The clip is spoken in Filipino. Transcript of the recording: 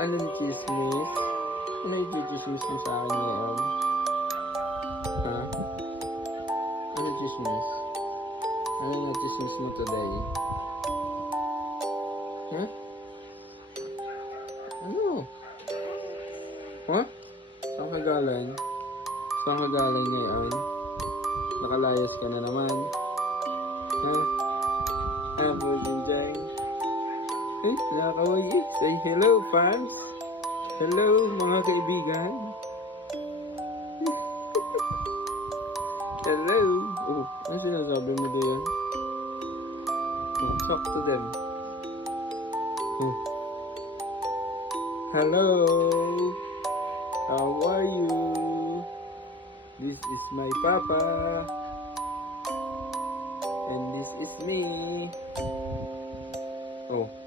Anong chismis? Ano yung chismis mo sa akin ngayon? Ha? Anong chismis? Ano nga chismis mo today? Ha? Ano? Ha? Saan ka galing? Saan ka galing ngayon? Nakalayas ka na naman. Ha? Ah, Virgin Jane. Eh, nakakawag eh. Say hello, fans. Hello, mga kaibigan. Hello. Oh, ano sinasabi mo doon? Oh, talk to them. Oh. Hello. How are you? This is my papa. And this is me. Oh.